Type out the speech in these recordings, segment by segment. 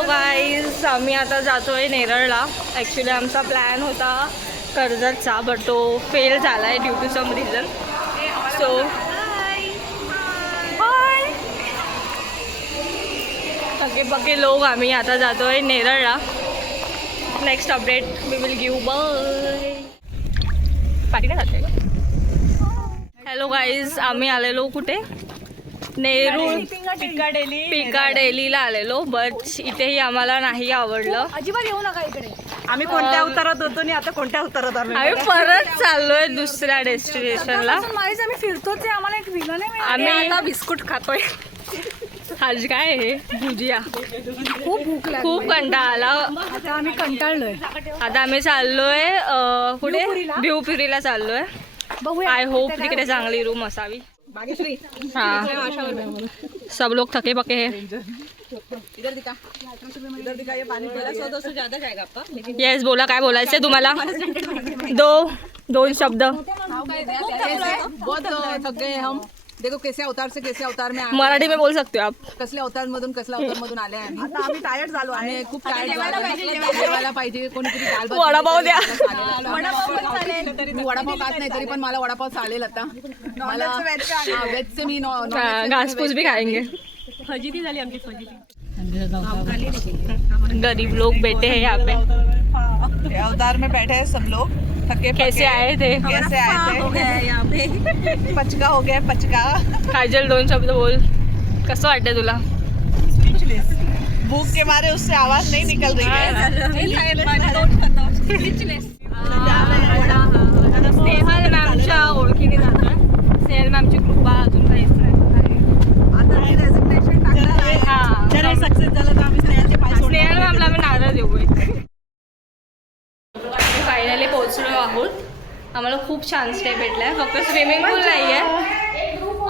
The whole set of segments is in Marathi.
हॅलो गाईज, आम्ही आता जातोय नेरळला. ॲक्च्युली आमचा प्लॅन होता कर्जतचा, बट तो फेल झाला आहे due to some reason. So थके पके लोक आम्ही आता जातोय नेरळला. Next update we will give. Bye. Party नाही जाते. हॅलो गाईज, आम्ही आलेलो कुठे? नेरूळ पिकाडेलीला आलेलो, बट इथेही आम्हाला नाही आवडलं. अजिबात येऊ नका इकडे. आम्ही कोणत्या उतारात होतो आणि आता कोणत्या उतारात आलो? आम्ही परत चाललोय दुसऱ्या डेस्टिनेशनला. आम्ही फिरतोच. आम्हाला एक विला नाही. आम्ही आता बिस्कुट खातोय. आज काय आहे? भुजिया. खूप भूक लागली, खूप कंटाळा आला. आता आम्ही कंटाळलोय. आता आम्ही चाललोय कुठे? भिवपुरीला चाललोय. बघूया. आय होप तिकडे चांगली रूम असावी. हाँ, सब लोग थके पके हैं. इधर दिखा, ये पानी पीला 100-200 ज्यादा जाएगा आपका. येस, बोला, काय बोलायचंय तुम्हाला? दोन शब्द. बहुत थक गए हम. देखो कैसे अवतार से कैसे अवतार में मराठी में बोल सकते हो आप. कसल्या अवतार मधून आले आहे. आता आम्ही टायर्ड झालो आणि खूप टायर्ड जेवायला पाहिजे. कोणीतरी दाल भात वडापाव द्या. वडापाव खात नाही तरी पण मला वडापाव चालेल. आता मला वेज से मी घासपूस भी खाएंगे. फजिती झाली आमची फजिती. गरीब लोग बैठे हैं यहाँ पे. अवतार में बैठे हैं सब लोग. थके कैसे आए थे? कैसे आए थे यहाँ पे? पचका हो गया, पचका. काजल, दोन शब्द बोल. कसं वाटतंय तुला? भूख के मारे उससे आवाज नहीं निकल रही है. स्नेहल मॅमच्या ओळखीने जातोय. स्नेहल मॅमची कृपा अजून काहीच नाही. सक्सेस झालं तर आम्ही स्नेहलचे पाय सोडणार. स्नेहल मॅमला आम्ही नारळ देऊय. फायनली पोहोचलो आहोत. आम्हाला खूप छान स्टे भेटलाय. फक्त स्विमिंग पूल नाही आहे,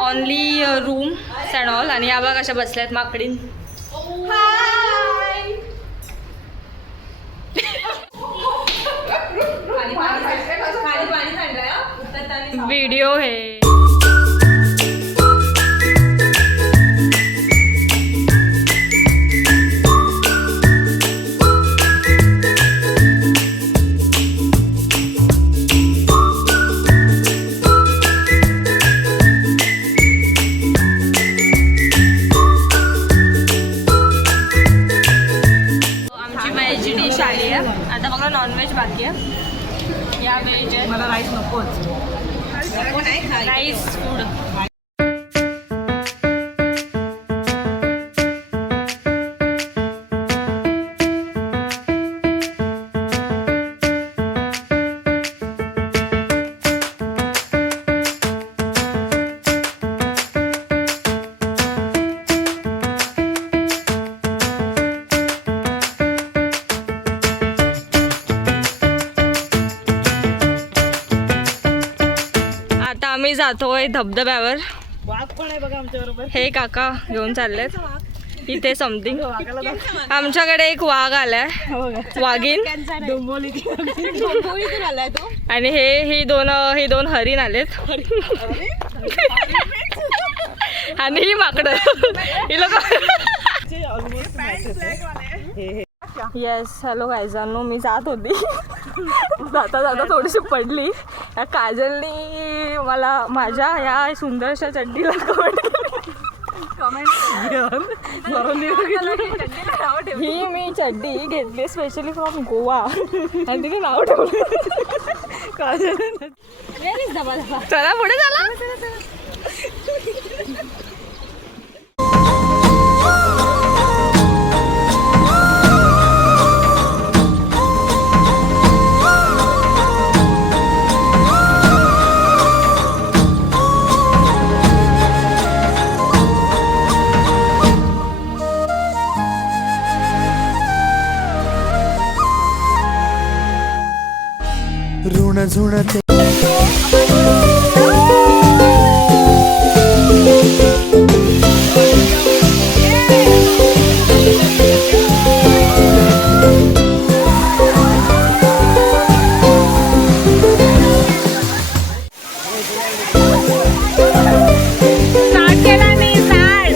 ऑनली रूम अँड ऑल. आणि या बघा कशा बसल्यात माकडीन. व्हिडिओ है. आता बघा नॉनव्हेज बाकी आहे. या व्हेज आहे. मला राईस नकोच. Rice food. आम्ही जातोय धबधब्यावर. वाघ पण आहे बघा आमच्या बरोबर. हे काका घेऊन चाललेत इथे समथिंग. आमच्याकडे एक वाघ आलाय, वाघीन. आणि ही दोन हरिण आलेत. आणि ही माकडं. ही लोक. येस, हॅलो गायजांनो, मी जात होती. जाता जाता थोडीशी पडली. या काजलनी मला माझ्या या सुंदरशा चड्डीला ही मी चड्डी घेतली स्पेशली फ्रॉम गोवा आणि तिने नाव ठेवलं काजल. चला पुढे चला. ऋण झुणते स्टार्ट केला मी. स्टार्ट.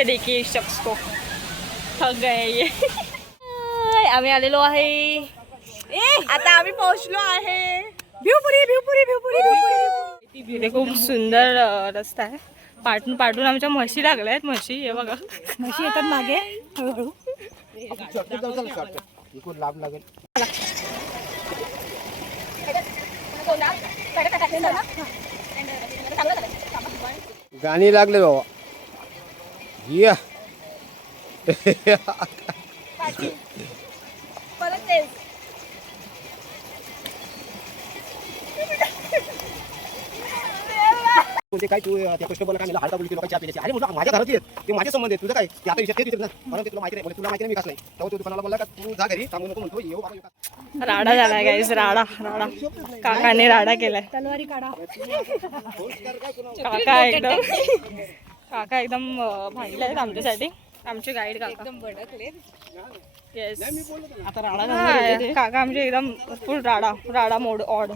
से देखिए इस शख्स को, थक गए ये. आम्ही आलेलो आहे. आता आम्ही पोहोचलो आहे भिवपुरी. खूप सुंदर रस्ता आहे. पाठून पाठून आमच्या म्हशी लागल्या आहेत. म्हशी हे बघा, म्हशी येतात मागे हळूहळू. गाणी लागले बाबा. या म्हणजे काय तू त्या कस्टमरला काय हलका बोलती लोकांची चहा पिण्याची. अरे म्हटलं माझ्या घरात येत ते माझे संबंध आहे, तुझं काय ते आता विषय तेच ना. म्हणून ते तुला माहिती नाही, तुला माहिती नाही विकास नाही. तेव्हा तू दुकानाला बोलला का तू जा घरी सांगू नको, म्हणतो येऊ बाबा. राडा झालाय गाईस. राडा काकाने राडा केलाय. तलवारी काढा. काका एकदम भांडले आहेत आमच्यासाठी. आमचे गाईड काका एकदम भडकले. येस. आता राडा काका आमचे एकदम फुल राडा मोड ऑड.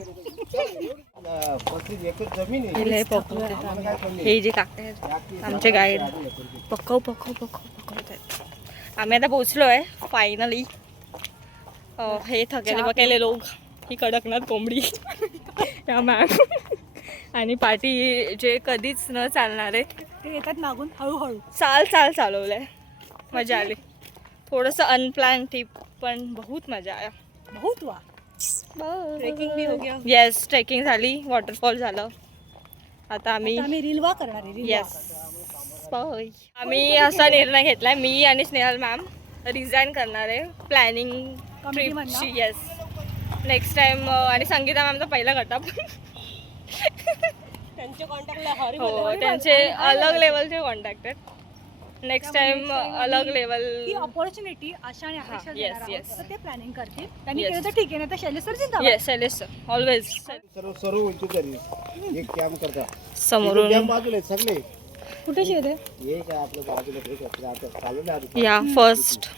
हे जे काका आहेत आमचे गाईड पक्कव आम्ही आता पोचलो आहे फायनली. हे थकेले लोक, ही कडकनाथ कोंबडी या मॅम आणि पाटी जे कधीच न चालणारे ते येतात मागून हळूहळू. चाल चालवलंय. मजा आली. थोडंसं अनप्लॅन ट्रिप पण बहुत मजा आया. बहुत हुआ. ट्रेकिंग भी हो गया. येस, ट्रेकिंग झाली, वॉटरफॉल झालं. आता आम्ही रीलवा करणार आहे. येस आम्ही असा निर्णय घेतलाय, मी आणि स्नेहल मॅम रिझाईन करणार आहे प्लॅनिंग ट्रिपची. Yes, next time. आणि संगीता मॅमचा पहिला गटअप. त्यांचे कॉन्टॅक्ट हो, त्यांचे अलग लेवलचे कॉन्टॅक्ट आहेत. नेक्स्ट टाइम अलग लेवल. ही अपॉर्च्युनिटी आशा आणि आकाशला देणार आहोत. yes. तर ते प्लॅनिंग करतील. त्यांनी Yes. केलं तर ठीक आहे, नाही तर शैलेश सर जिंदाबाद. Yes Shailesh sir always. सर्व उंची करी एक कॅम्प करता समोरून कॅम्प बाजूला आहेत सगळे. कुठे शेत आहे? हे काय आपलं बाजूला हे करतात, चालू आहे. या फर्स्ट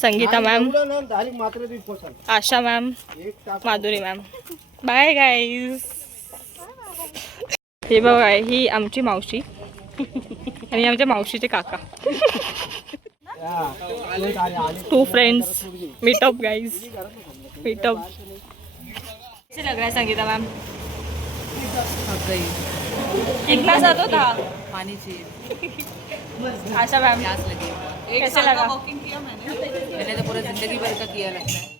संगीता मॅम, झाली मात्र ती पोचाल आशा मॅम, एक टाक. माधुरी मॅम. Bye guys. हे बघा, ही आमची मावशी आणि आमच्या मावशीचे काका. 2 फ्रेंड्स मीटअप गाइज, मीटअप. कैसे लग रहा है संगीता मैम? कितना सा तो था पानी चाहिए. आशा मैम प्यास लगी. कैसे लगा? वॉकिंग किया मैंने तो पूरा जिंदगी भर का किया लगता है.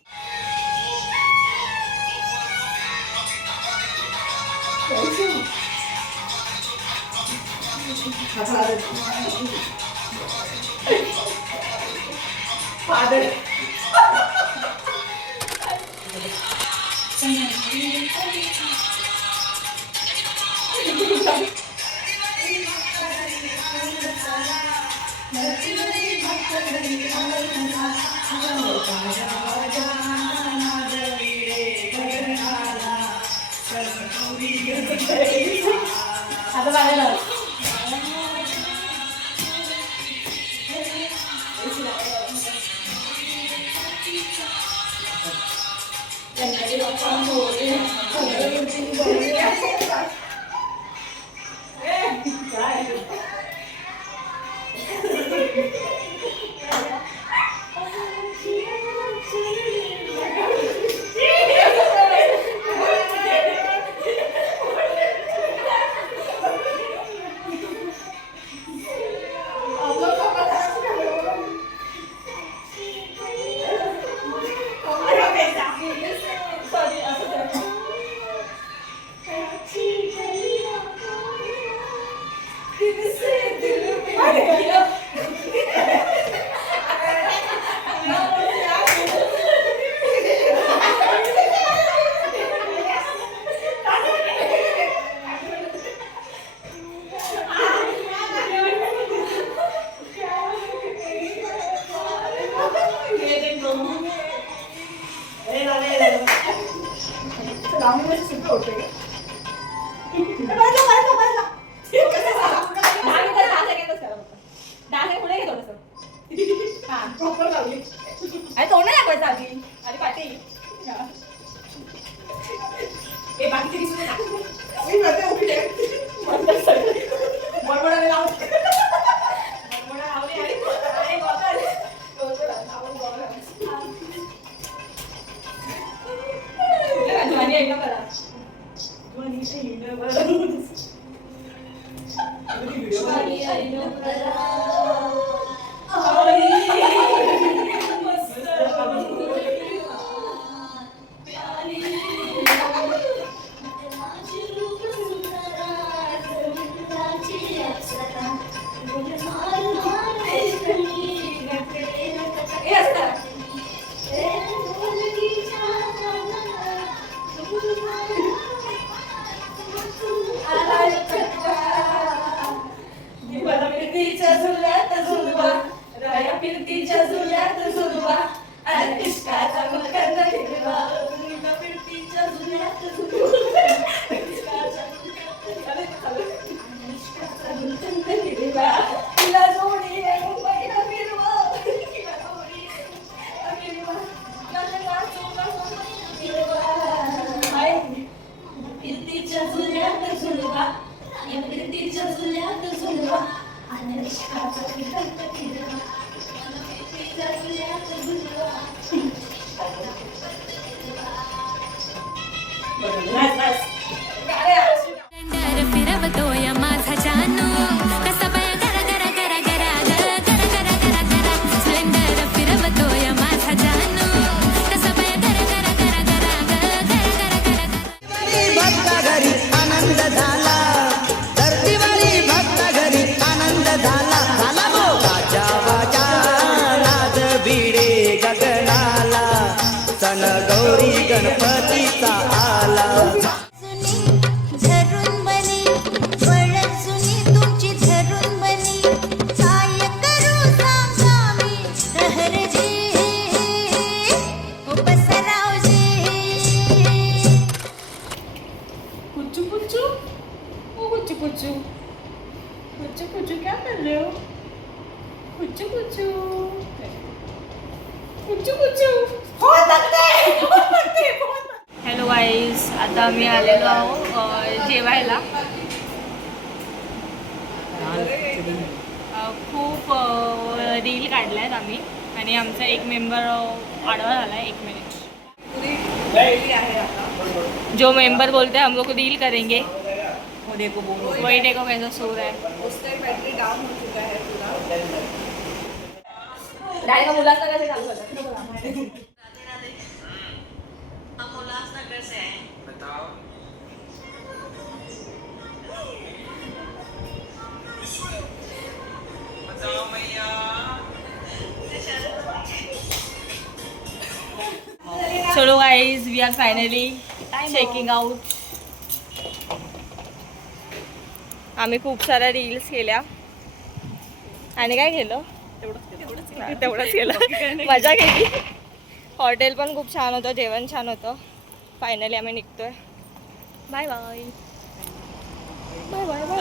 फिरवतोय माझा जानू कसा बाय गरा गरा गरा गरा गरा गरा गरा गरा गरा सिलेंडर फिरवतोय माझा जानू कसा बाय गरा गरा गरा गरा गरा गरा गरा भक्ता घरी आनंद झाला धरतीवरी भक्ता घरी आनंद झाला झाला गो राजा वाजा नाद भिडे गगनाला सण गौरी गणपतीचा आला धरून बनी वळत सुनी तुमची धरून बनी काय करू सांगा मी सहरजी उपसरावजी कुच्चू कुच्चू ओ कुच्चू कुच्चू कुच्चू कुच्चू क्या कर रहे हो कुच्चू कुच्चू कुच्चू कुच्चू हॅलो गाईज आता आम्ही आलेलो आहोत जेवायला खूप रील काढल्यात आम्ही आणि आमचा एक मेंबर आडवा झाला है 1 मिनट जो मेंबर बोलते हैं हम लोग रील करेंगे वही देखो कैसा सो रहा है उसका बैटरी डाउन हो चुका है पूरा चलो guys we are finally checking out आम्ही खूप साऱ्या रील्स केल्या आणि काय केलं तेवढंच केलं मजा केली हॉटेल पण खूप छान होतं जेवण छान होतं फायनली आम्ही निघतोय bye bye bye bye bye